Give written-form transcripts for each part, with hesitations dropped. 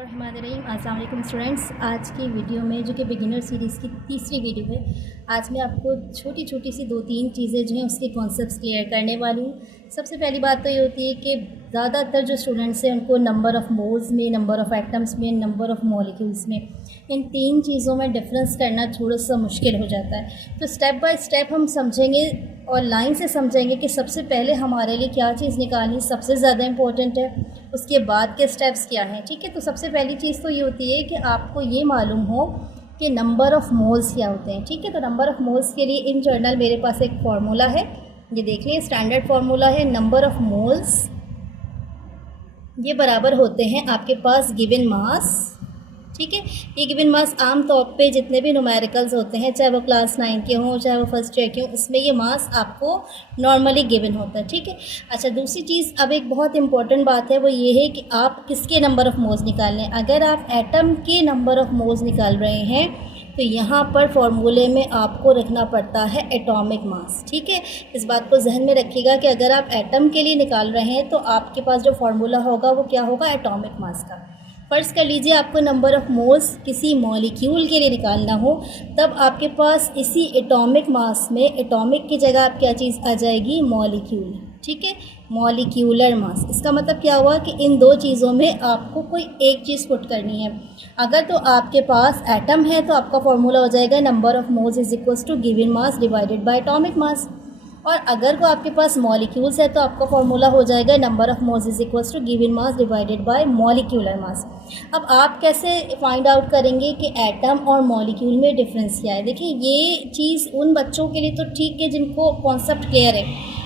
बिस्मिल्लाहिर्रहमानिर्रहीम। अस्सलाम वालेकुम स्टूडेंट्स। आज की वीडियो में जो कि बिगिनर सीरीज़ की तीसरी वीडियो है, आज मैं आपको छोटी छोटी सी 2-3 चीज़ें जो हैं उसके कॉन्सेप्ट्स क्लियर करने वाली हूँ। सबसे पहली बात तो ये होती है कि ज़्यादातर जो स्टूडेंट्स हैं उनको नंबर ऑफ़ मोल्स में, नंबर ऑफ़ एटम्स में, नंबर ऑफ़ मॉलिक्यूल्स में, इन 3 चीज़ों में डिफरेंस करना थोड़ा सा मुश्किल हो जाता है। तो स्टेप बाय स्टेप हम समझेंगे और लाइन से समझेंगे कि सबसे पहले हमारे लिए क्या चीज़ निकालनी सबसे ज़्यादा इम्पोर्टेंट है, उसके बाद के स्टेप्स क्या हैं। ठीक है, तो सबसे पहली चीज़ तो ये होती है कि आपको ये मालूम हो कि नंबर ऑफ़ मोल्स क्या होते हैं। ठीक है, तो नंबर ऑफ़ मोल्स के लिए इन जनरल मेरे पास एक फार्मूला है, ये देख लीजिए, स्टैंडर्ड फार्मूला है। नंबर ऑफ़ मोल्स ये बराबर होते हैं आपके पास गिवन मास। ठीक है, ये गिवन मास आम तौर पे जितने भी न्यूमेरिकल्स होते हैं, चाहे वो क्लास 9 के हों चाहे वो फर्स्ट ईयर के हों, इसमें ये मास आपको नॉर्मली गिवन होता है। ठीक है, अच्छा, दूसरी चीज़ अब एक बहुत इंपॉर्टेंट बात है, वो ये है कि आप किसके नंबर ऑफ़ मोल्स निकाल लें। अगर आप एटम के नंबर ऑफ़ मोल्स निकाल रहे हैं तो यहाँ पर फॉर्मूले में आपको रखना पड़ता है एटॉमिक मास। ठीक है, इस बात को जहन में रखिएगा कि अगर आप एटम के लिए निकाल रहे हैं तो आपके पास जो फार्मूला होगा वो क्या होगा, एटॉमिक मास का। फ़र्ज़ कर लीजिए आपको नंबर ऑफ़ मोल्स किसी मॉलिक्यूल के लिए निकालना हो, तब आपके पास इसी एटॉमिक मास में एटॉमिक की जगह आप क्या चीज़ आ जाएगी, मॉलिक्यूल। ठीक है, मॉलिक्यूलर मास। इसका मतलब क्या हुआ कि इन दो चीज़ों में आपको कोई एक चीज़ पुट करनी है। अगर तो आपके पास एटम है तो आपका फॉर्मूला हो जाएगा number of moles is equals to given mass divided by atomic mass. और अगर वो आपके पास मॉलिक्यूल्स है तो आपका फॉर्मूला हो जाएगा number of moles is equals to given mass divided by molecular mass. अब आप कैसे फाइंड आउट करेंगे कि एटम और मॉलिक्यूल में डिफरेंस क्या है। देखिए, ये चीज़ उन बच्चों के लिए तो ठीक है जिनको कॉन्सेप्ट क्लियर है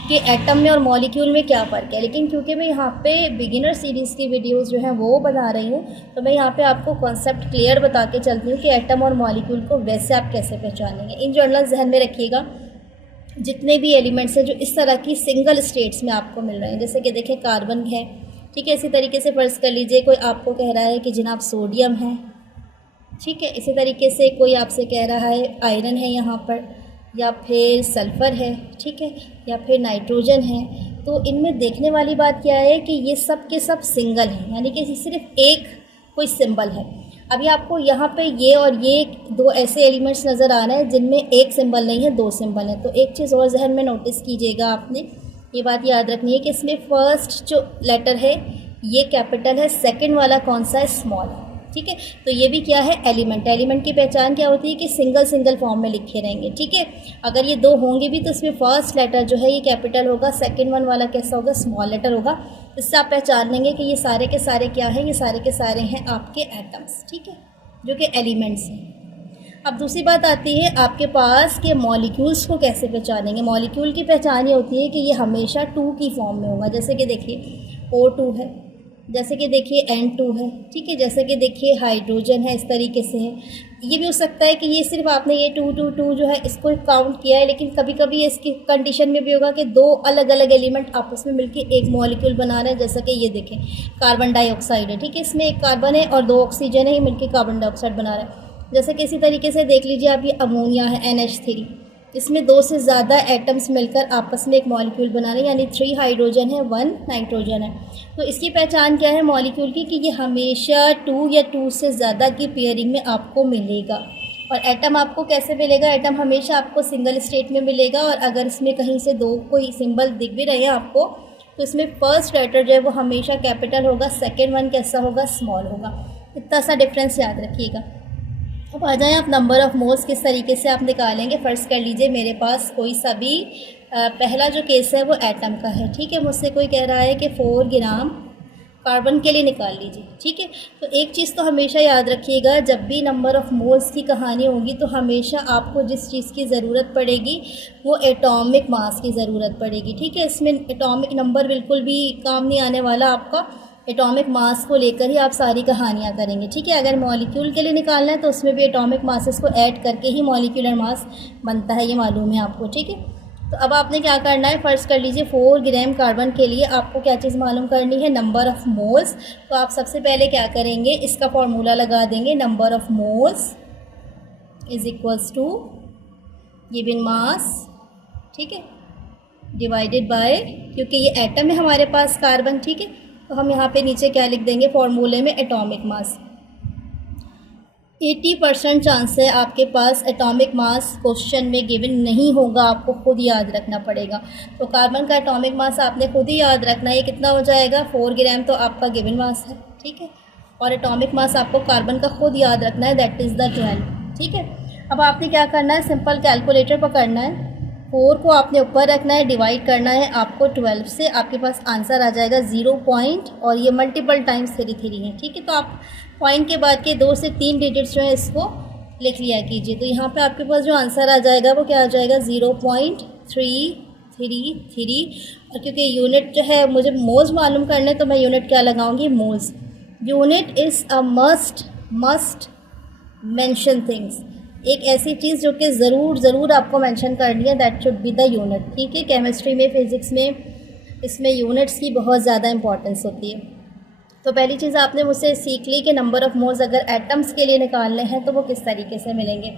कि एटम में और मॉलिक्यूल में क्या फ़र्क है, लेकिन क्योंकि मैं यहाँ पे बिगिनर सीरीज़ की वीडियोस जो हैं वो बना रही हूँ, तो मैं यहाँ पे आपको कॉन्सेप्ट क्लियर बता के चलती हूँ कि एटम और मॉलिक्यूल को वैसे आप कैसे पहचानेंगे। इन जनरल जहन में रखिएगा, जितने भी एलिमेंट्स हैं जो इस तरह की सिंगल स्टेट्स में आपको मिल रहे हैं, जैसे कि देखिए कार्बन है। ठीक है, इसी तरीके से फ़र्ज़ कर लीजिए कोई आपको कह रहा है कि जनाब सोडियम है। ठीक है, इसी तरीके से कोई आपसे कह रहा है आयरन है यहाँ पर, या फिर सल्फ़र है। ठीक है, या फिर नाइट्रोजन है। तो इनमें देखने वाली बात क्या है कि ये सब के सब सिंगल हैं, यानी कि सिर्फ एक कोई सिंबल है। अभी आपको यहाँ पे ये और ये दो ऐसे एलिमेंट्स नज़र आ रहे हैं जिनमें एक सिंबल नहीं है, दो सिंबल हैं। तो एक चीज़ और जहन में नोटिस कीजिएगा, आपने ये बात याद रखनी है कि इसमें फर्स्ट जो लेटर है ये कैपिटल है, सेकंड वाला कौन सा है, स्मॉल है। ठीक है, तो ये भी क्या है, एलिमेंट। एलिमेंट की पहचान क्या होती है कि सिंगल सिंगल फॉर्म में लिखे रहेंगे। ठीक है, अगर ये दो होंगे भी तो इसमें फर्स्ट लेटर जो है ये कैपिटल होगा, सेकंड वन वाला कैसा होगा, स्मॉल लेटर होगा। इससे आप पहचान लेंगे कि ये सारे के सारे क्या हैं, ये सारे के सारे हैं आपके एटम्स। ठीक है, जो कि एलिमेंट्स हैं। अब दूसरी बात आती है आपके पास कि मॉलिक्यूल्स को कैसे पहचानेंगे। मॉलिक्यूल की पहचान ये होती है कि ये हमेशा 2 की फॉर्म में होगा। जैसे कि देखिए O2 है, जैसे कि देखिए N2 है। ठीक है, जैसे कि देखिए हाइड्रोजन है, इस तरीके से है। ये भी हो सकता है कि ये सिर्फ आपने ये 2 2 2 जो है इसको काउंट किया है, लेकिन कभी कभी इसकी कंडीशन में भी होगा कि दो अलग अलग एलिमेंट आपस में मिलकर एक मॉलिक्यूल बना रहे हैं। जैसा कि ये देखें कार्बन डाइऑक्साइड है। ठीक है, इसमें एक कार्बन है और 2 ऑक्सीजन है, ये मिलकर कार्बन डाइऑक्साइड बना रहा है। जैसे कि इसी तरीके से देख लीजिए आप, ये अमोनिया है NH3, इसमें 2 से ज़्यादा एटम्स मिलकर आपस में एक मॉलिक्यूल बना रहे हैं, यानी 3 हाइड्रोजन है, 1 नाइट्रोजन है। तो इसकी पहचान क्या है मॉलिक्यूल की, कि ये हमेशा 2 या 2 से ज़्यादा की पेयरिंग में आपको मिलेगा। और एटम आपको कैसे मिलेगा, एटम हमेशा आपको सिंगल स्टेट में मिलेगा। और अगर इसमें कहीं से दो कोई सिंबल दिख भी रहे हैं आपको, तो इसमें फर्स्ट लेटर जो है वो हमेशा कैपिटल होगा, सेकेंड वन कैसा होगा, स्मॉल होगा। इतना सा डिफरेंस याद रखिएगा। अब आ जाएं आप नंबर ऑफ़ मोल्स किस तरीके से आप निकालेंगे। फ़र्ज़ कर लीजिए मेरे पास कोई सा भी पहला जो केस है वो एटम का है। ठीक है, मुझसे कोई कह रहा है कि 4 ग्राम कार्बन के लिए निकाल लीजिए। ठीक है, तो एक चीज़ तो हमेशा याद रखिएगा, जब भी नंबर ऑफ़ मोल्स की कहानी होगी तो हमेशा आपको जिस चीज़ की ज़रूरत पड़ेगी वो एटॉमिक मास की ज़रूरत पड़ेगी। ठीक है, इसमें एटॉमिक नंबर बिल्कुल भी काम नहीं आने वाला आपका, एटॉमिक मास को लेकर ही आप सारी कहानियाँ करेंगे। ठीक है, अगर मॉलिक्यूल के लिए निकालना है तो उसमें भी एटॉमिक मासेस को ऐड करके ही मॉलिक्यूलर मास बनता है, ये मालूम है आपको। ठीक है, तो अब आपने क्या करना है, फ़र्ज़ कर लीजिए 4 ग्राम कार्बन के लिए आपको क्या चीज़ मालूम करनी है, नंबर ऑफ़ मोल्स। तो आप सबसे पहले क्या करेंगे, इसका फॉर्मूला लगा देंगे, number of moles is equals to given mass, ठीक है, डिवाइडेड बाय, क्योंकि ये एटम है हमारे पास कार्बन। ठीक है, तो हम यहाँ पे नीचे क्या लिख देंगे फॉर्मूले में एटॉमिक मास। 80% चांस है आपके पास एटॉमिक मास क्वेश्चन में गिवन नहीं होगा, आपको खुद याद रखना पड़ेगा। तो कार्बन का एटॉमिक मास आपने खुद ही याद रखना है, ये कितना हो जाएगा 4 ग्राम, तो आपका गिवन मास है, ठीक है। और एटॉमिक मास आपको कार्बन का खुद याद रखना है, दैट इज़ द 12, ठीक है। अब आपने क्या करना है, सिंपल कैलकुलेटर पकड़ना है, 4 को आपने ऊपर रखना है, डिवाइड करना है आपको 12 से, आपके पास आंसर आ जाएगा 0 पॉइंट, और ये मल्टीपल टाइम्स 33 है, ठीक है। तो आप पॉइंट के बाद के 2 से 3 डिजिट्स जो है इसको लिख लिया कीजिए। तो यहाँ पे आपके पास जो आंसर आ जाएगा वो क्या आ जाएगा 0.333। और क्योंकि यूनिट जो है मुझे मोल्स मालूम करने, तो मैं यूनिट क्या लगाऊंगी, moles. Unit is a must mention things, एक ऐसी चीज़ जो कि ज़रूर आपको मेंशन करनी है, that should be the unit, ठीक है। केमिस्ट्री में, फिज़िक्स में, इसमें यूनिट्स की बहुत ज़्यादा इंपॉर्टेंस होती है। तो पहली चीज़ आपने मुझसे सीख ली कि नंबर ऑफ़ मोल्स अगर एटम्स के लिए निकालने हैं तो वो किस तरीके से मिलेंगे।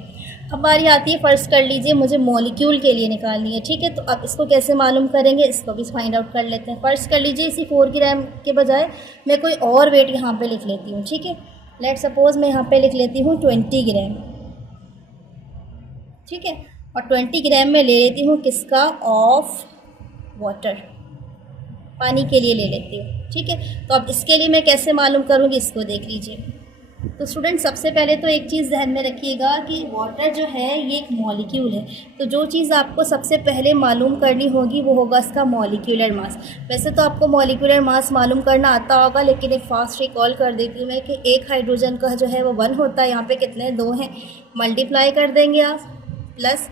अब बारी आती है, फ़र्स्ट कर लीजिए मुझे मॉलिक्यूल के लिए निकालनी है, ठीक है। तो अब इसको कैसे मालूम करेंगे, इसको भी फाइंड आउट कर लेते हैं। फ़र्स्ट कर लीजिए, इसी 4 ग्राम के बजाय मैं कोई और वेट यहाँ पे लिख लेती हूँ, ठीक है। लेट सपोज़ मैं यहाँ पे लिख लेती हूँ 20 ग्राम, ठीक है। और 20 ग्राम में ले लेती हूँ किसका, ऑफ वाटर, पानी के लिए ले लेती हूँ, ठीक है। तो अब इसके लिए मैं कैसे मालूम करूँगी, इसको देख लीजिए। तो स्टूडेंट सबसे पहले तो एक चीज़ ध्यान में रखिएगा कि वाटर जो है ये एक मॉलिक्यूल है, तो जो चीज़ आपको सबसे पहले मालूम करनी होगी वो होगा इसका मॉलिक्यूलर मास। वैसे तो आपको मॉलिक्यूलर मास मालूम करना आता होगा, लेकिन एक फास्ट रिकॉल कर देती हूँ मैं कि एक हाइड्रोजन का जो है वो 1 होता है, यहाँ पे कितने 2 हैं, मल्टीप्लाई कर देंगे आप, प्लस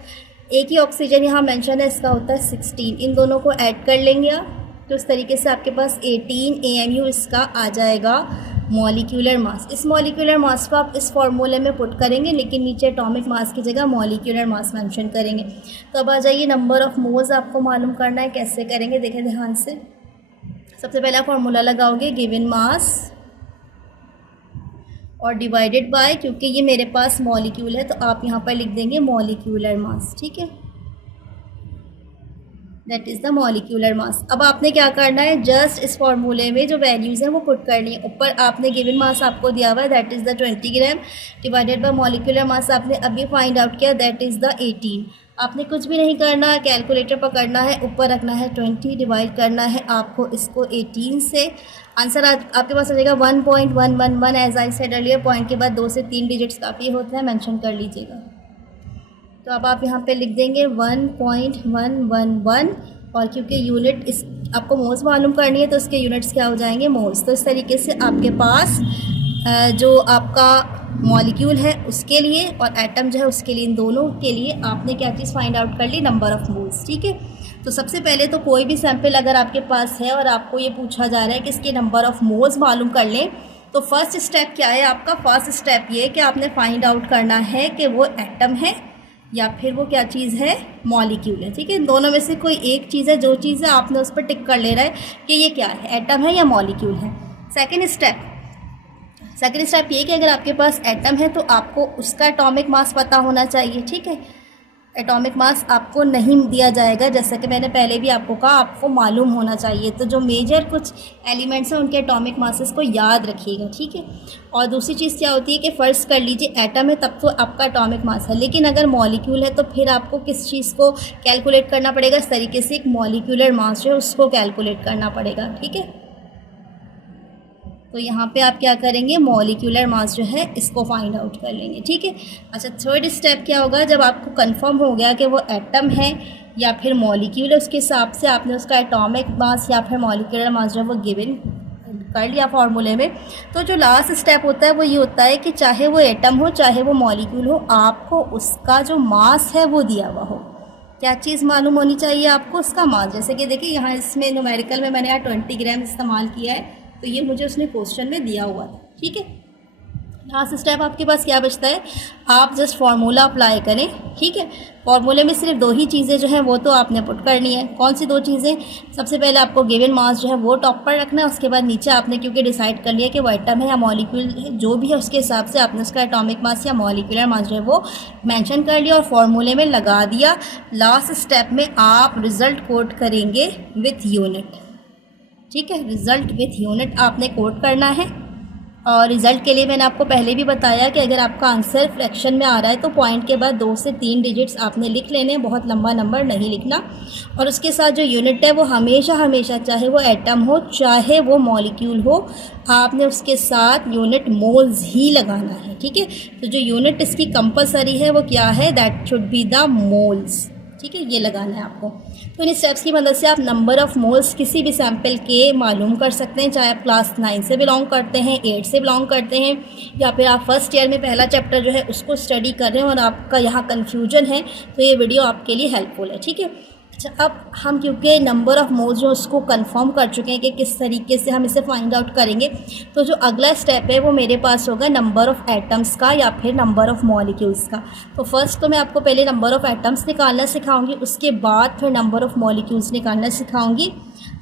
एक ही ऑक्सीजन यहाँ मेंशन है, इसका होता है 16, इन दोनों को ऐड कर लेंगे आप, तो इस तरीके से आपके पास 18 AMU इसका आ जाएगा मॉलिक्यूलर मास। इस मॉलिक्यूलर मास को आप इस फॉर्मूले में पुट करेंगे, लेकिन नीचे एटॉमिक मास की जगह मॉलिक्यूलर मास मेंशन करेंगे। तो अब आ जाइए, नंबर ऑफ़ मोल्स आपको मालूम करना है, कैसे करेंगे देखें ध्यान से। सबसे पहला फॉर्मूला लगाओगे गिवन मास और डिवाइडेड बाय, क्योंकि ये मेरे पास मॉलिक्यूल है तो आप यहाँ पर लिख देंगे मॉलिक्यूलर मास, ठीक है, that is the molecular mass. अब आपने क्या करना है, जस्ट इस फॉर्मूले में जो वैल्यूज़ हैं वो पुट करनी है। ऊपर आपने गिवन मास आपको दिया हुआ है, that is the 20 gram, divided by molecular मास आपने अभी फाइंड आउट किया, दैट इज़ द 18। आपने कुछ भी नहीं करना है, कैलकुलेटर पकड़ना है, ऊपर रखना है 20, डिवाइड करना है आपको इसको 18 से, आंसर आपके पास आ जाएगा 1.111। As I said earlier, point के बाद 2 से 3 डिजिट्स काफ़ी होते हैं, मेंशन कर लीजिएगा। तो अब आप यहाँ पे लिख देंगे 1.111, और क्योंकि यूनिट इस आपको मोल्स मालूम करनी है तो इसके यूनिट्स क्या हो जाएंगे, मोल्स। तो इस तरीके से आपके पास जो आपका मॉलिक्यूल है उसके लिए और एटम जो है उसके लिए, इन दोनों के लिए आपने क्या चीज़ फाइंड आउट कर ली, नंबर ऑफ़ मोल्स, ठीक है। तो सबसे पहले तो कोई भी सैंपल अगर आपके पास है और आपको ये पूछा जा रहा है कि इसके नंबर ऑफ़ मोल्स मालूम कर लें, तो फर्स्ट स्टेप क्या है आपका, फर्स्ट स्टेप ये कि आपने फाइंड आउट करना है कि वो एटम है या फिर वो क्या चीज़ है, मॉलिक्यूल है, ठीक है। इन दोनों में से कोई एक चीज़ है, जो चीज़ है आपने उस पर टिक कर लेना है कि ये क्या है, एटम है या मॉलिक्यूल है। सेकंड स्टेप ये कि अगर आपके पास एटम है तो आपको उसका एटॉमिक मास पता होना चाहिए, ठीक है। एटॉमिक मास आपको नहीं दिया जाएगा, जैसा कि मैंने पहले भी आपको कहा, आपको मालूम होना चाहिए। तो जो मेजर कुछ एलिमेंट्स हैं उनके एटॉमिक मासेस को याद रखिएगा, ठीक है। और दूसरी चीज़ क्या होती है कि फ़र्ज़ कर लीजिए एटम है तब तो आपका एटॉमिक मास है, लेकिन अगर मॉलिक्यूल है तो फिर आपको किस चीज़ को कैलकुलेट करना पड़ेगा, इस तरीके से एक मॉलिक्यूलर मास जो है उसको कैलकुलेट करना पड़ेगा, ठीक है। तो यहाँ पे आप क्या करेंगे, मॉलिक्यूलर मास जो है इसको फाइंड आउट कर लेंगे, ठीक है। अच्छा, थर्ड स्टेप क्या होगा, जब आपको कंफर्म हो गया कि वो एटम है या फिर मॉलिक्यूल है, उसके हिसाब से आपने उसका एटॉमिक मास या फिर मॉलिक्यूलर मास जो है वो गिवन कर लिया फॉर्मूले में, तो जो लास्ट स्टेप होता है वो ये होता है कि चाहे वो एटम हो चाहे वो मॉलिक्यूल हो, आपको उसका जो मास है वो दिया हुआ हो। क्या चीज़ मालूम होनी चाहिए आपको, उसका मास। जैसे कि देखिए यहाँ इसमें न्यूमेरिकल में मैंने यहाँ 20 ग्राम इस्तेमाल किया है, तो ये मुझे उसने क्वेश्चन में दिया हुआ था, ठीक है। लास्ट स्टेप आपके पास क्या बचता है, आप जस्ट फार्मूला अप्लाई करें, ठीक है। फार्मूले में सिर्फ 2 ही चीज़ें जो हैं वो तो आपने पुट करनी है। कौन सी 2 चीज़ें, सबसे पहले आपको गिवन मास जो है वो टॉप पर रखना है, उसके बाद नीचे आपने क्योंकि डिसाइड कर लिया कि वो एटम है या मॉलिक्यूल है, जो भी है उसके हिसाब से आपने उसका एटॉमिक मास या मॉलिक्यूलर मास जो है वो मेंशन कर लिया और फार्मूले में लगा दिया। लास्ट स्टेप में आप रिजल्ट कोट करेंगे विथ यूनिट, ठीक है। रिज़ल्ट विथ यूनिट आपने कोट करना है। और रिज़ल्ट के लिए मैंने आपको पहले भी बताया कि अगर आपका आंसर फ्रैक्शन में आ रहा है तो पॉइंट के बाद 2 से 3 डिजिट्स आपने लिख लेने हैं, बहुत लंबा नंबर नहीं लिखना। और उसके साथ जो यूनिट है वो हमेशा हमेशा, चाहे वो एटम हो चाहे वो मॉलिक्यूल हो, आपने उसके साथ यूनिट मोल्स ही लगाना है। ठीक है, तो जो यूनिट इसकी कंपलसरी है वो क्या है, that should be the moles. ठीक है, ये लगाना है आपको। तो इन स्टेप्स की मदद से आप नंबर ऑफ़ मोल्स किसी भी सैम्पल के मालूम कर सकते हैं, चाहे आप क्लास 9 से बिलोंग करते हैं, 8 से बिलोंग करते हैं, या फिर आप फर्स्ट ईयर में पहला चैप्टर जो है उसको स्टडी कर रहे हैं और आपका यहाँ कन्फ्यूजन है, तो ये वीडियो आपके लिए हेल्पफुल है। ठीक है, अच्छा, अब हम क्योंकि नंबर ऑफ़ मोल्स जो उसको कंफर्म कर चुके हैं कि किस तरीके से हम इसे फाइंड आउट करेंगे, तो जो अगला स्टेप है वो मेरे पास होगा नंबर ऑफ़ एटम्स का या फिर नंबर ऑफ़ मॉलिक्यूल्स का। तो फर्स्ट तो मैं आपको पहले नंबर ऑफ़ एटम्स निकालना सिखाऊंगी, उसके बाद फिर नंबर ऑफ़ मॉलिक्यूल्स निकालना सिखाऊंगी।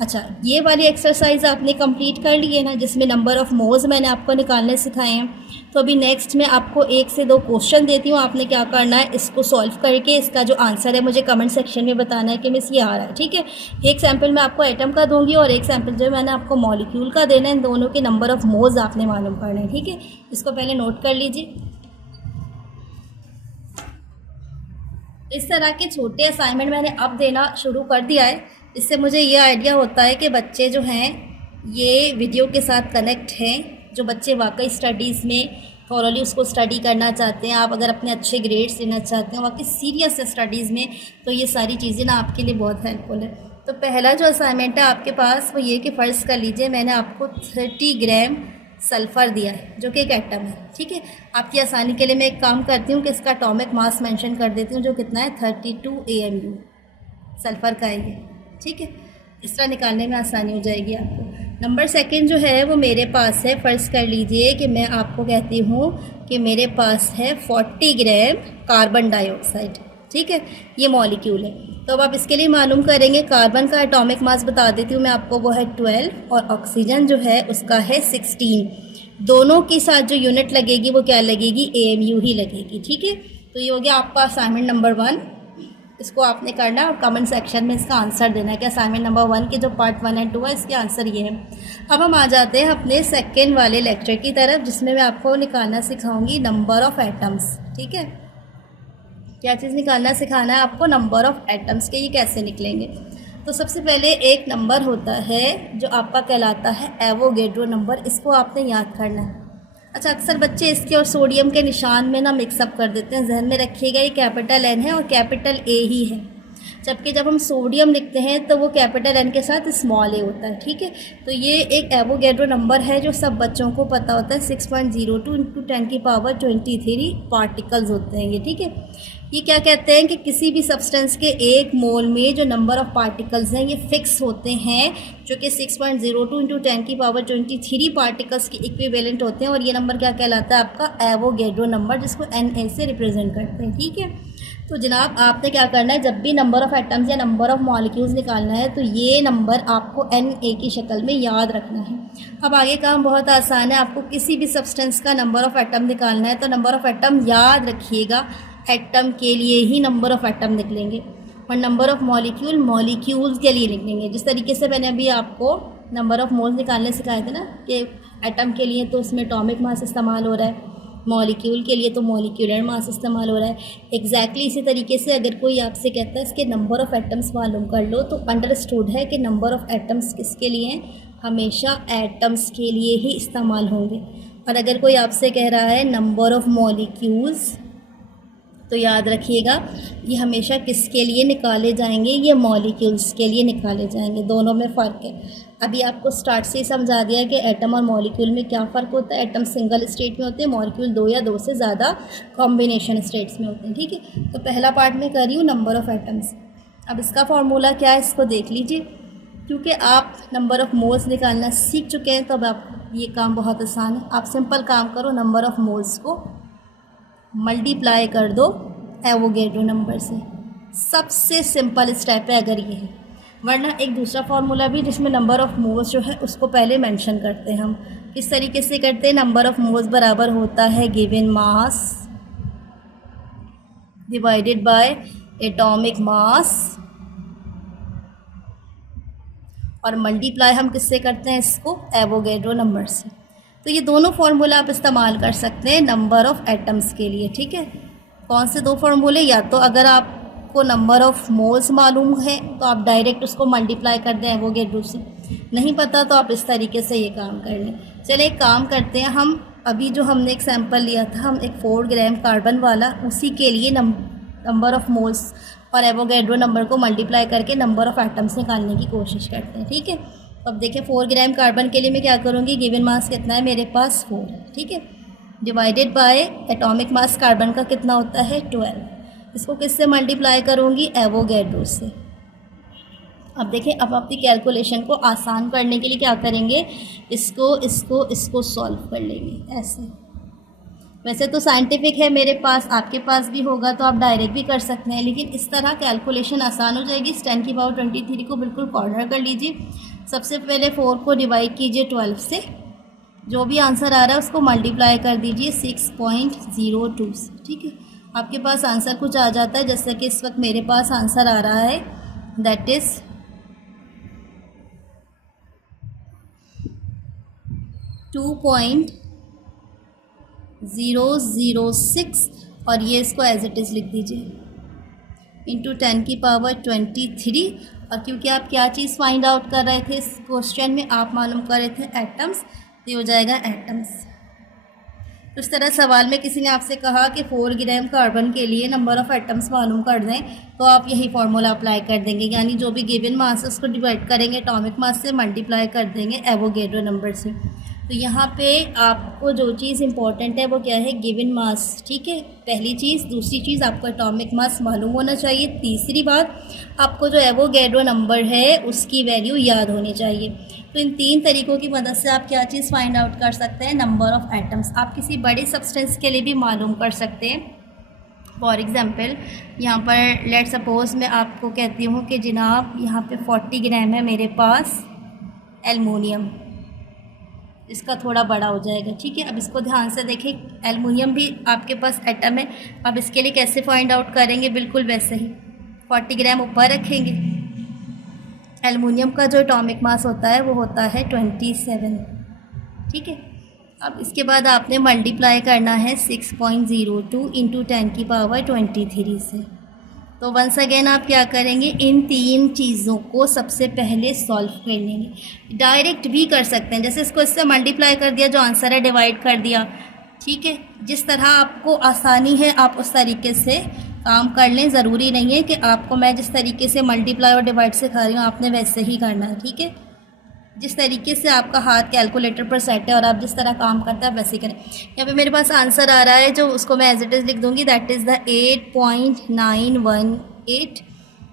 अच्छा, ये वाली एक्सरसाइज आपने कंप्लीट कर ली है ना, जिसमें नंबर ऑफ़ मोल्स मैंने आपको निकालने सिखाए हैं। तो अभी नेक्स्ट मैं आपको 1 से 2 क्वेश्चन देती हूँ, आपने क्या करना है, इसको सॉल्व करके इसका जो आंसर है मुझे कमेंट सेक्शन में बताना है कि मिस ये आ रहा है। ठीक है, एक सैम्पल मैं आपको एटम का दूंगी और एक सैम्पल जो है मैंने आपको मॉलिक्यूल का देना है। इन दोनों के नंबर ऑफ़ मोल्स आपने मालूम करना है। ठीक है, इसको पहले नोट कर लीजिए। इस तरह के छोटे असाइनमेंट मैंने अब देना शुरू कर दिया है, इससे मुझे ये आइडिया होता है कि बच्चे जो हैं ये वीडियो के साथ कनेक्ट हैं। जो बच्चे वाकई स्टडीज़ में थॉरली उसको स्टडी करना चाहते हैं, आप अगर अपने अच्छे ग्रेड्स लेना चाहते हैं वाकई सीरियस है स्टडीज़ में, तो ये सारी चीज़ें ना आपके लिए बहुत हेल्पफुल है। तो पहला जो असाइनमेंट है आपके पास वो ये कि फ़र्ज़ कर लीजिए मैंने आपको 30 ग्राम सल्फ़र दिया है जो कि एक एटम है। ठीक है, आपकी आसानी के लिए मैं एक काम करती हूँ कि इसका एटॉमिक मास मेंशन कर देती हूँ, जो कितना है 32 AMU सल्फ़र का है ये। ठीक है, इस तरह निकालने में आसानी हो जाएगी आपको। नंबर सेकंड जो है वो मेरे पास है, फ़र्ज़ कर लीजिए कि मैं आपको कहती हूँ कि मेरे पास है 40 ग्राम कार्बन डाइऑक्साइड। ठीक है, ये मॉलिक्यूल है। तो अब आप इसके लिए मालूम करेंगे, कार्बन का एटॉमिक मास बता देती हूँ मैं आपको, वो है 12 और ऑक्सीजन जो है उसका है 16। दोनों के साथ जो यूनिट लगेगी वो क्या लगेगी, AMU ही लगेगी। ठीक है, तो ये हो गया आपका असाइनमेंट नंबर 1। इसको आपने करना और कमेंट सेक्शन में इसका आंसर देना है कि असाइनमेंट नंबर 1 के जो पार्ट 1 और 2 है इसके आंसर ये है। अब हम आ जाते हैं अपने सेकेंड वाले लेक्चर की तरफ, जिसमें मैं आपको निकालना सिखाऊंगी नंबर ऑफ़ एटम्स। ठीक है, क्या चीज़ निकालना सिखाना है आपको, नंबर ऑफ़ एटम्स के ये कैसे निकलेंगे। तो सबसे पहले एक नंबर होता है जो आपका कहलाता है एवोगेड्रो नंबर, इसको आपने याद करना है। अच्छा, अक्सर बच्चे इसके और सोडियम के निशान में ना मिक्सअप कर देते हैं, जहन में रखिएगा ये कैपिटल N है और कैपिटल A ही है, जबकि जब हम सोडियम लिखते हैं तो वो कैपिटल N के साथ स्मॉल a होता है। ठीक है, तो ये एक एवोगेड्रो नंबर है जो सब बच्चों को पता होता है, 6.02 × 10⁻23 पार्टिकल्स होते हैं ये। ठीक है, ये क्या कहते हैं कि किसी भी सब्सटेंस के एक मोल में जो नंबर ऑफ़ पार्टिकल्स हैं ये फिक्स होते हैं, जो कि 6.02 × 10⁻23 पार्टिकल्स के इक्विवेलेंट होते हैं। और ये नंबर क्या कहलाता है आपका एवोगेड्रो नंबर, जिसको Na से रिप्रेजेंट करते हैं। ठीक है, तो जनाब आपने क्या करना है, जब भी नंबर ऑफ़ एटम्स या नंबर ऑफ़ मॉलिक्यूल्स निकालना है तो ये नंबर आपको Na की शक्ल में याद रखना है। अब आगे काम बहुत आसान है, आपको किसी भी सब्सटेंस का नंबर ऑफ़ एटम निकालना है तो नंबर ऑफ़ एटम याद रखिएगा, एटम के लिए ही नंबर ऑफ़ एटम निकलेंगे और नंबर ऑफ़ मॉलिक्यूल मॉलिक्यूल्स के लिए निकलेंगे। जिस तरीके से मैंने अभी आपको नंबर ऑफ़ मोल्स निकालने सिखाए थे ना कि एटम के लिए तो उसमें एटॉमिक मास इस्तेमाल हो रहा है, मॉलिक्यूल के लिए तो मॉलिक्यूलर मास इस्तेमाल हो रहा है। एग्जैक्टली इसी तरीके से अगर कोई आपसे कहता है इसके नंबर ऑफ़ एटम्स मालूम कर लो, तो अंडरस्टूड है कि नंबर ऑफ़ एटम्स किसके लिए हैं, हमेशा एटम्स के लिए ही इस्तेमाल होंगे। और अगर कोई आपसे कह रहा है नंबर ऑफ़ मॉलिक्यूल्स, तो याद रखिएगा ये हमेशा किसके लिए निकाले जाएंगे, ये मॉलिक्यूल्स के लिए निकाले जाएंगे। दोनों में फ़र्क है। अभी आपको स्टार्ट से ही समझा दिया कि एटम और मॉलिक्यूल में क्या फ़र्क होता है। एटम सिंगल स्टेट में होते हैं, मॉलिक्यूल 2 या 2 से ज़्यादा कॉम्बिनेशन स्टेट्स में होते हैं। ठीक है, तो पहला पार्ट में कर रही हूँ नंबर ऑफ़ एटम्स। अब इसका फार्मूला क्या है इसको देख लीजिए। क्योंकि आप नंबर ऑफ़ मोल्स निकालना सीख चुके हैं तो अब आप ये काम बहुत आसान है। आप सिंपल काम करो, नंबर ऑफ़ मोल्स को मल्टीप्लाई कर दो एवोगेड्रो नंबर से। सबसे सिंपल स्टेप है अगर ये है, वरना एक दूसरा फार्मूला भी जिसमें नंबर ऑफ़ मोल्स जो है उसको पहले मेंशन करते हैं हम। किस तरीके से करते हैं, नंबर ऑफ़ मोल्स बराबर होता है given mass divided by atomic mass और मल्टीप्लाई हम किससे करते हैं इसको, एवोगैड्रो नंबर से। तो ये दोनों फार्मूला आप इस्तेमाल कर सकते हैं नंबर ऑफ़ एटम्स के लिए, ठीक है। कौन से दो फार्मूले, या तो अगर आपको नंबर ऑफ़ मोल्स मालूम है तो आप डायरेक्ट उसको मल्टीप्लाई कर दें एवोगैड्रो से, नहीं पता तो आप इस तरीके से ये काम कर लें। चलिए एक काम करते हैं, हम अभी जो हमने एक सैम्पल लिया था, हम एक 4 ग्राम कार्बन वाला, उसी के लिए नंबर ऑफ़ मोल्स और एवोगैड्रो नंबर को मल्टीप्लाई करके नंबर ऑफ़ एटम्स निकालने की कोशिश करते हैं, ठीक है। अब देखिए 4 ग्राम कार्बन के लिए मैं क्या करूँगी, गिवन मास कितना है मेरे पास 4, ठीक है, divided by atomic mass carbon का कितना होता है 12। इसको किससे मल्टीप्लाई करूँगी, एवोगैड्रो से। अब देखिए, अब अपनी कैलकुलेशन को आसान करने के लिए क्या करेंगे, इसको सॉल्व कर लेंगे ऐसे। वैसे तो साइंटिफिक है मेरे पास, आपके पास भी होगा तो आप डायरेक्ट भी कर सकते हैं, लेकिन इस तरह कैलकुलेशन आसान हो जाएगी। 10 की पावर 23 को बिल्कुल कॉर्नर कर लीजिए। सबसे पहले 4 को डिवाइड कीजिए 12 से, जो भी आंसर आ रहा है उसको मल्टीप्लाई कर दीजिए 6.02 से, ठीक है। आपके पास आंसर कुछ आ जाता है, जैसे कि इस वक्त मेरे पास आंसर आ रहा है, दैट इज़ 2.006, और ये इसको एज इट इज़ लिख दीजिए इंटू 10 की पावर 23। और क्योंकि आप क्या चीज़ फाइंड आउट कर रहे थे इस क्वेश्चन में, आप मालूम कर रहे थे एटम्स, तो ये हो जाएगा एटम्स। तो इस तरह सवाल में किसी ने आपसे कहा कि 4 ग्राम कार्बन के लिए नंबर ऑफ़ एटम्स मालूम कर दें, तो आप यही फार्मूला अप्लाई कर देंगे, यानी जो भी गिवन मास है उसको डिवाइड करेंगे एटॉमिक मास से, मल्टीप्लाई कर देंगे एवोगैड्रो नंबर से। तो यहाँ पे आपको जो चीज़ इंपॉर्टेंट है वो क्या है, गिवन मास, ठीक है, पहली चीज़। दूसरी चीज़, आपको एटॉमिक मास मालूम होना चाहिए। तीसरी बात, आपको जो एवोगैड्रो नंबर है उसकी वैल्यू याद होनी चाहिए। तो इन 3 तरीक़ों की मदद से आप क्या चीज़ फाइंड आउट कर सकते हैं, नंबर ऑफ़ एटम्स। आप किसी बड़े सब्सटेंस के लिए भी मालूम कर सकते हैं। फॉर एग्ज़ाम्पल, यहाँ पर लेट सपोज़ मैं आपको कहती हूँ कि जनाब यहाँ पे 40 ग्राम है मेरे पास एलुमिनियम, इसका थोड़ा बड़ा हो जाएगा, ठीक है। अब इसको ध्यान से देखें, एलुमिनियम भी आपके पास एटम है। अब इसके लिए कैसे फाइंड आउट करेंगे, बिल्कुल वैसे ही 40 ग्राम ऊपर रखेंगे। एलुमिनियम का जो एटॉमिक मास होता है वो होता है 27, ठीक है। अब इसके बाद आपने मल्टीप्लाई करना है 6.02 इंटू 10 की पावर 23 से। तो वंस अगेन आप क्या करेंगे, इन 3 चीज़ों को सबसे पहले सॉल्व कर लेंगे। डायरेक्ट भी कर सकते हैं, जैसे इसको इससे मल्टीप्लाई कर दिया, जो आंसर है डिवाइड कर दिया, ठीक है। जिस तरह आपको आसानी है आप उस तरीके से काम कर लें। ज़रूरी नहीं है कि आपको मैं जिस तरीके से मल्टीप्लाई और डिवाइड सिखा रही हूँ आपने वैसे ही करना है, ठीक है। जिस तरीके से आपका हाथ कैलकुलेटर पर सेट है और आप जिस तरह काम करते हैं वैसे करें। यहाँ पे मेरे पास आंसर आ रहा है, जो उसको मैं एज इट इज़ लिख दूँगी, दैट इज़ द 8.918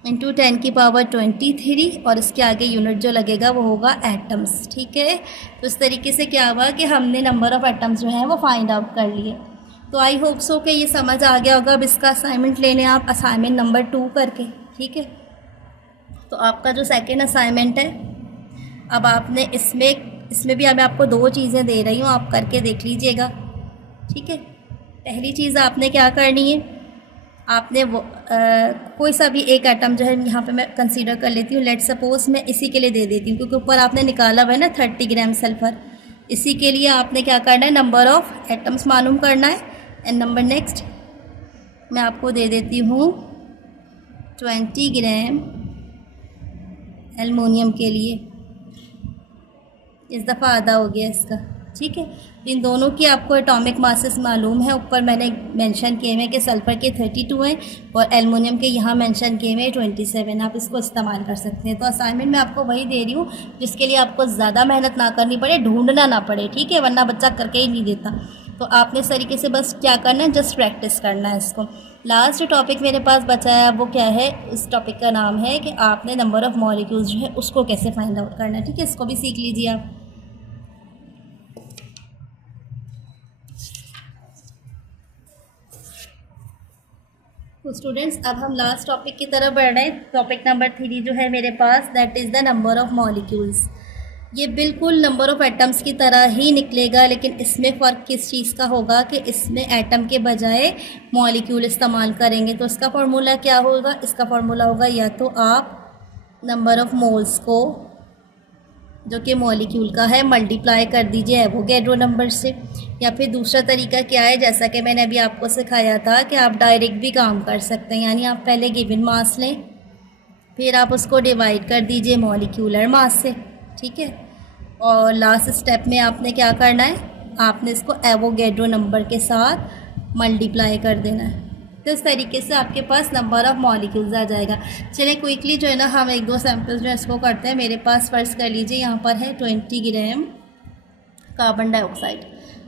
इंटू 10 की पावर 23, और इसके आगे यूनिट जो लगेगा वो होगा एटम्स, ठीक है। तो इस तरीके से क्या हुआ कि हमने नंबर ऑफ़ एटम्स जो हैं वो फाइंड आउट कर लिए। तो आई होप सो कि ये समझ आ गया होगा। अब इसका असाइनमेंट लेने आप असाइनमेंट नंबर 2 करके, ठीक है। तो आपका जो सेकेंड असाइनमेंट है, अब आपने इसमें भी मैं आपको 2 चीज़ें दे रही हूँ, आप करके देख लीजिएगा, ठीक है। पहली चीज़ आपने क्या करनी है, आपने वो कोई सा भी एक एटम जो है यहाँ पे मैं कंसीडर कर लेती हूँ। लेट सपोज़ मैं इसी के लिए दे देती हूँ, क्योंकि ऊपर आपने निकाला हुआ है ना 30 ग्राम सल्फ़र। इसी के लिए आपने क्या करना है, नंबर ऑफ़ एटम्स मालूम करना है। एंड नंबर नेक्स्ट मैं आपको दे देती हूँ 20 ग्राम एलुमिनियम के लिए। इस दफ़ा आधा हो गया इसका, ठीक है। इन दोनों की आपको एटॉमिक मासेस मालूम है। ऊपर मैंने मेंशन किए हुए कि सल्फ़र के 32 हैं और एलुमिनियम के यहाँ मेंशन किए हुए 27। आप इसको इस्तेमाल कर सकते हैं। तो असाइनमेंट मैं आपको वही दे रही हूँ जिसके लिए आपको ज़्यादा मेहनत ना करनी पड़े, ढूंढना ना पड़े, ठीक है, वरना बच्चा करके ही नहीं देता। तो आपने इस तरीके से बस क्या करना है, जस्ट प्रैक्टिस करना है इसको। लास्ट टॉपिक मेरे पास बचा है वो क्या है, इस टॉपिक का नाम है कि आपने नंबर ऑफ़ मॉलिक्यूल्स जो है उसको कैसे फाइंड आउट करना है, ठीक है। इसको भी सीख लीजिए आप। तो स्टूडेंट्स, अब हम लास्ट टॉपिक की तरफ बढ़ रहे हैं। टॉपिक नंबर 3 जो है मेरे पास, that is the number of molecules. ये बिल्कुल नंबर ऑफ़ एटम्स की तरह ही निकलेगा, लेकिन इसमें फ़र्क किस चीज़ का होगा कि इसमें एटम के बजाय मॉलिक्यूल इस्तेमाल करेंगे। तो इसका फार्मूला क्या होगा, इसका फार्मूला होगा या तो आप नंबर ऑफ़ मोल्स को जो कि मॉलिक्यूल का है, मल्टीप्लाई कर दीजिए एवोगैड्रो नंबर से। या फिर दूसरा तरीका क्या है, जैसा कि मैंने अभी आपको सिखाया था कि आप डायरेक्ट भी काम कर सकते हैं, यानी आप पहले गिवन मास लें, फिर आप उसको डिवाइड कर दीजिए मॉलिक्यूलर मास से, ठीक है। और लास्ट स्टेप में आपने क्या करना है, आपने इसको एवोगैड्रो नंबर के साथ मल्टीप्लाई कर देना है। तो इस तरीके से आपके पास नंबर ऑफ़ मॉलिक्यूल्स आ जाएगा। चलिए क्विकली जो है ना हम एक दो सैम्पल्स जो है इसको करते हैं। मेरे पास फर्स्ट कर लीजिए यहाँ पर है 20 ग्राम कार्बन डाइऑक्साइड,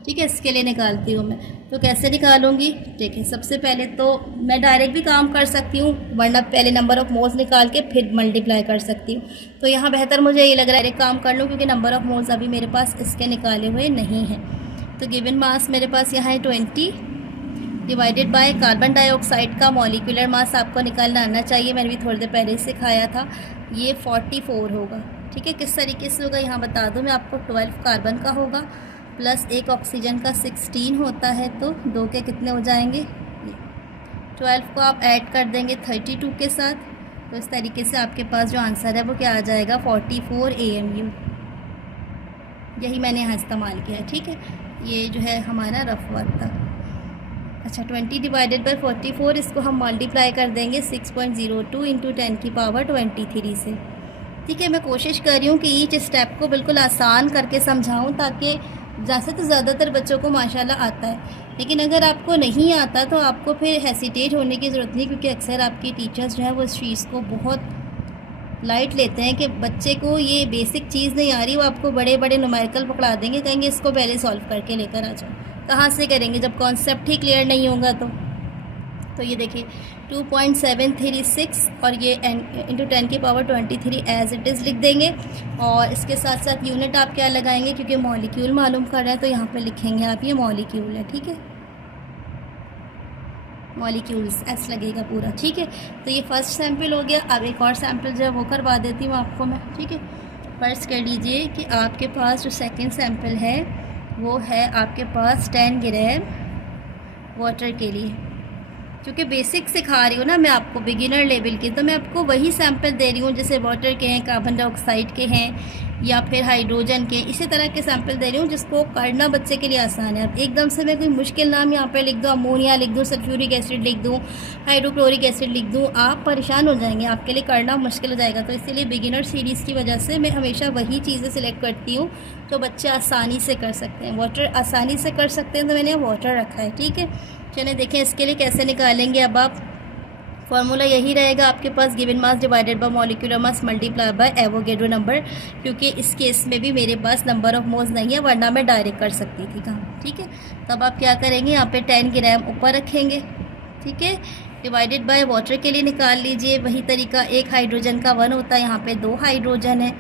ठीक है। इसके लिए निकालती हूँ मैं, तो कैसे निकालूंगी, देखिए सबसे पहले तो मैं डायरेक्ट भी काम कर सकती हूँ, वरना पहले नंबर ऑफ़ मोल्स निकाल के फिर मल्टीप्लाई कर सकती हूँ। तो यहाँ बेहतर मुझे ये लग रहा है डायरेक्ट काम कर लूँ, क्योंकि नंबर ऑफ़ मोल्स अभी मेरे पास इसके निकाले हुए नहीं हैं। तो गिवन मास मेरे पास यहाँ है 20 डिवाइडेड बाय कार्बन डाइऑक्साइड का मॉलिक्यूलर मास आपको निकालना आना चाहिए, मैंने भी थोड़ी देर पहले सिखाया था। ये 44 होगा, ठीक है। किस तरीके से होगा यहाँ बता दूँ मैं आपको। 12 कार्बन का होगा प्लस एक ऑक्सीजन का 16 होता है, तो 2 के कितने हो जाएंगे, 12 को आप ऐड कर देंगे 32 के साथ। तो इस तरीके से आपके पास जो आंसर है वो क्या आ जाएगा, 44 AMU। यही मैंने यहाँ इस्तेमाल किया है, ठीक है। ये जो है हमारा रफ वर्क था। अच्छा, 20 डिवाइडेड बाई 44, इसको हम मल्टीप्लाई कर देंगे 6.02 इंटू 10 की पावर 23 से, ठीक है। मैं कोशिश कर रही हूँ कि ईच स्टेप को बिल्कुल आसान करके समझाऊँ, ताकि जैसे तो ज़्यादातर बच्चों को माशाल्लाह आता है, लेकिन अगर आपको नहीं आता तो आपको फिर हेसिटेट होने की ज़रूरत नहीं, क्योंकि अक्सर आपके टीचर्स जो हैं वो इस चीज़ को बहुत लाइट लेते हैं कि बच्चे को ये बेसिक चीज़ नहीं आ रही, वो आपको बड़े बड़े न्यूमेरिकल पकड़ा देंगे, कहेंगे इसको पहले सॉल्व करके लेकर आ जाओ। कहाँ से करेंगे जब कॉन्सेप्ट ही क्लियर नहीं होगा। तो ये देखिए 2.736 और ये इंटू 10 की पावर 23 एज इट इज़ लिख देंगे। और इसके साथ साथ यूनिट आप क्या लगाएंगे, क्योंकि मॉलिक्यूल मालूम कर रहे हैं, तो यहाँ पे लिखेंगे आप ये मॉलिक्यूल है, ठीक है। मॉलिक्यूल्स एस लगेगा पूरा, ठीक है। तो ये फर्स्ट सैम्पल हो गया। अब एक और सैम्पल जो है वो करवा देती हूँ आपको मैं, ठीक है। फर्स्ट कर लीजिए कि आपके पास जो सेकंड सैम्पल है वो है आपके पास 10 ग्राम वाटर के लिए। क्योंकि बेसिक सिखा रही हूँ ना मैं आपको, बिगिनर लेवल की, तो मैं आपको वही सैम्पल दे रही हूँ जैसे वाटर के हैं, कार्बन डाइऑक्साइड के हैं, या फिर हाइड्रोजन के, इसी तरह के सैंपल दे रही हूँ जिसको करना बच्चे के लिए आसान है। अब एकदम से मैं कोई मुश्किल नाम यहाँ पे लिख दूँ, अमोनिया लिख दूँ, सल्फ्यूरिक एसिड लिख दूँ, हाइड्रोक्लोरिक एसिड लिख दूँ, आप परेशान हो जाएंगे, आपके लिए करना मुश्किल हो जाएगा। तो इसीलिए बिगिनर सीरीज़ की वजह से मैं हमेशा वही चीज़ें सिलेक्ट करती हूँ तो बच्चे आसानी से कर सकते हैं। वाटर आसानी से कर सकते हैं, तो मैंने वाटर रखा है, ठीक है। चलिए देखें इसके लिए कैसे निकालेंगे। अब आप फार्मूला यही रहेगा आपके पास, given mass divided by molecular mass multiply by Avogadro number, क्योंकि इस केस में भी मेरे पास नंबर ऑफ मोल्स नहीं है, वरना मैं डायरेक्ट कर सकती थी काम, ठीक है। तो अब आप क्या करेंगे, यहाँ पे 10 ग्राम ऊपर रखेंगे, ठीक है। डिवाइडेड बाय वाटर के लिए निकाल लीजिए वही तरीका, एक हाइड्रोजन का 1 होता है, यहाँ पे 2 हाइड्रोजन है,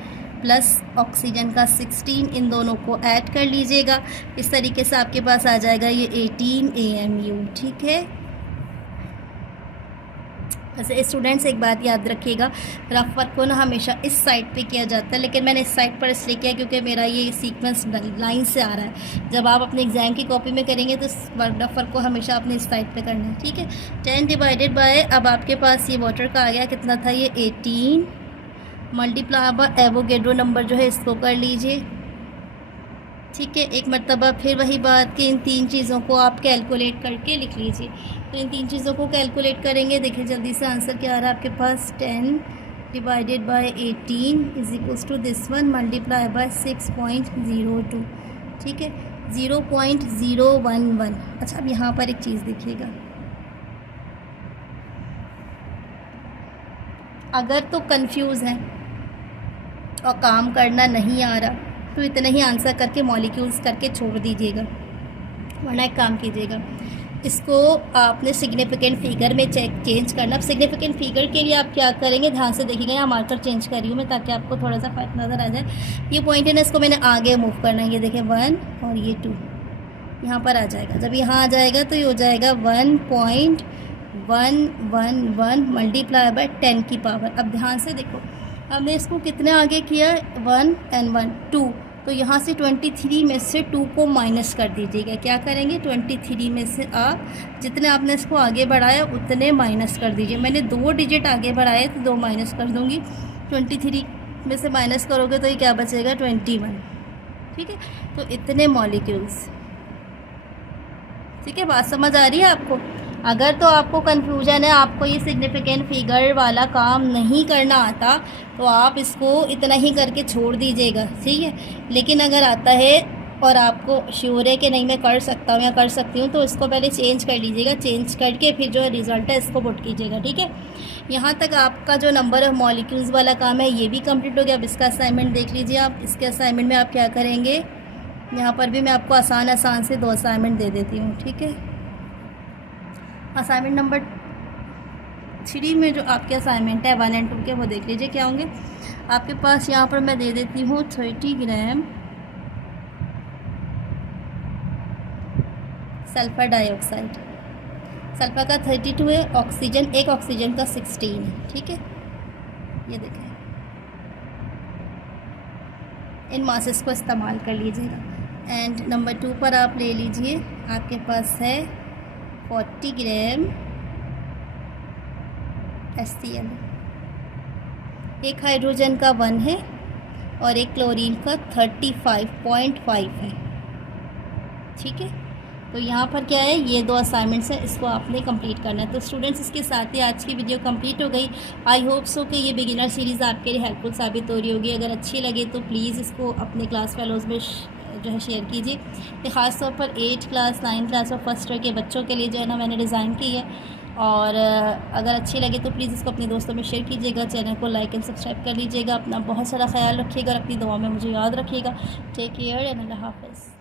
प्लस ऑक्सीजन का 16, इन दोनों को ऐड कर लीजिएगा। इस तरीके से आपके पास आ जाएगा ये 18 AMU, ठीक है। वैसे स्टूडेंट्स एक बात याद रखिएगा, रफ वर्क को ना हमेशा इस साइड पे किया जाता है, लेकिन मैंने इस साइड पर इसलिए किया क्योंकि मेरा ये सीक्वेंस लाइन से आ रहा है। जब आप अपने एग्ज़ाम की कॉपी में करेंगे तो रफ वर्क को हमेशा अपने इस साइड पे करना है, ठीक है। 10 डिवाइडेड बाय, अब आपके पास ये वाटर का आ गया, कितना था ये 18, मल्टीप्लाई बाय एवोगैड्रो नंबर जो है इसको कर लीजिए, ठीक है। एक मरतबा फिर वही बात कि इन 3 चीज़ों को आप कैलकुलेट करके लिख लीजिए। तो इन 3 चीज़ों को कैलकुलेट करेंगे, देखिए जल्दी से आंसर क्या आ रहा है आपके पास, 10 divided by 18 is equals to this one multiply by 6.02, ठीक है, 0.011। अच्छा, अब यहाँ पर एक चीज़ देखिएगा, अगर तो कंफ्यूज हैं और काम करना नहीं आ रहा तो इतना ही आंसर करके मॉलिक्यूल्स करके छोड़ दीजिएगा, वरना एक काम कीजिएगा, इसको आपने सिग्निफिकेंट फिगर में चेंज करना। अब सिग्निफिकेंट फिगर के लिए आप क्या करेंगे, ध्यान से देखिएगा, यहाँ मार्कर चेंज कर रही हूँ मैं ताकि आपको थोड़ा सा फर्क नज़र आ जाए। ये पॉइंट है ना, इसको मैंने आगे मूव करना है, ये देखें 1 और ये 2 यहाँ पर आ जाएगा। जब यहाँ आ जाएगा तो ये हो जाएगा 1.111 मल्टीप्लाई बाय 10 की पावर। अब ध्यान से देखो, हमने इसको कितने आगे किया, 1 and 1 2, तो यहाँ से 23 में से 2 को माइनस कर दीजिएगा। क्या करेंगे, 23 में से आप जितने आपने इसको आगे बढ़ाया उतने माइनस कर दीजिए। मैंने 2 डिजिट आगे बढ़ाए तो 2 माइनस कर दूँगी, 23 में से माइनस करोगे तो ये क्या बचेगा 21। ठीक है, तो इतने मॉलिक्यूल्स। ठीक है, बात समझ आ रही है आपको? अगर तो आपको कन्फ्यूजन है, आपको ये सिग्निफिकेंट फिगर वाला काम नहीं करना आता, तो आप इसको इतना ही करके छोड़ दीजिएगा। ठीक है, लेकिन अगर आता है और आपको श्योर है कि नहीं मैं कर सकता हूँ या कर सकती हूँ, तो इसको पहले चेंज कर लीजिएगा। चेंज करके फिर जो रिज़ल्ट है इसको पुट कीजिएगा। ठीक है, यहाँ तक आपका जो नंबर ऑफ मॉलिक्यूल्स वाला काम है ये भी कंप्लीट हो गया। अब इसका असाइनमेंट देख लीजिए आप। इसके असाइनमेंट में आप क्या करेंगे, यहाँ पर भी मैं आपको आसान से 2 असाइनमेंट दे देती हूँ। ठीक है, असाइनमेंट नंबर 3 में जो आपके असाइनमेंट है 1 और 2 के, वो देख लीजिए क्या होंगे आपके पास। यहाँ पर मैं दे देती हूँ 30 ग्राम सल्फ़र डाइऑक्साइड। सल्फ़र का 32 है, ऑक्सीजन, एक ऑक्सीजन का 16 है। ठीक है, ये देखें, इन मासेस को इस्तेमाल कर लीजिएगा। एंड नंबर 2 पर आप ले लीजिए, आपके पास है 40 ग्राम HCl। एक हाइड्रोजन का 1 है और एक क्लोरीन का 35.5 है। ठीक है, तो यहाँ पर क्या है, ये 2 असाइनमेंट्स हैं, इसको आपने कंप्लीट करना है। तो स्टूडेंट्स, इसके साथ ही आज की वीडियो कंप्लीट हो गई। आई होप सो कि ये बिगिनर सीरीज़ आपके लिए हेल्पफुल साबित हो रही होगी। अगर अच्छी लगे तो प्लीज़ इसको अपने क्लास फेलोज़ में जो है शेयर कीजिए। ये ख़ास तौर पर 8 क्लास 9 क्लास और फर्स्ट ईयर के बच्चों के लिए जो है ना मैंने डिज़ाइन की है। और अगर अच्छी लगे तो प्लीज़ इसको अपने दोस्तों में शेयर कीजिएगा। चैनल को लाइक एंड सब्सक्राइब कर लीजिएगा। अपना बहुत सारा ख्याल रखिएगा और अपनी दुआ में मुझे याद रखिएगा। टेक केयर एंड अल्लाह हाफ़िज़।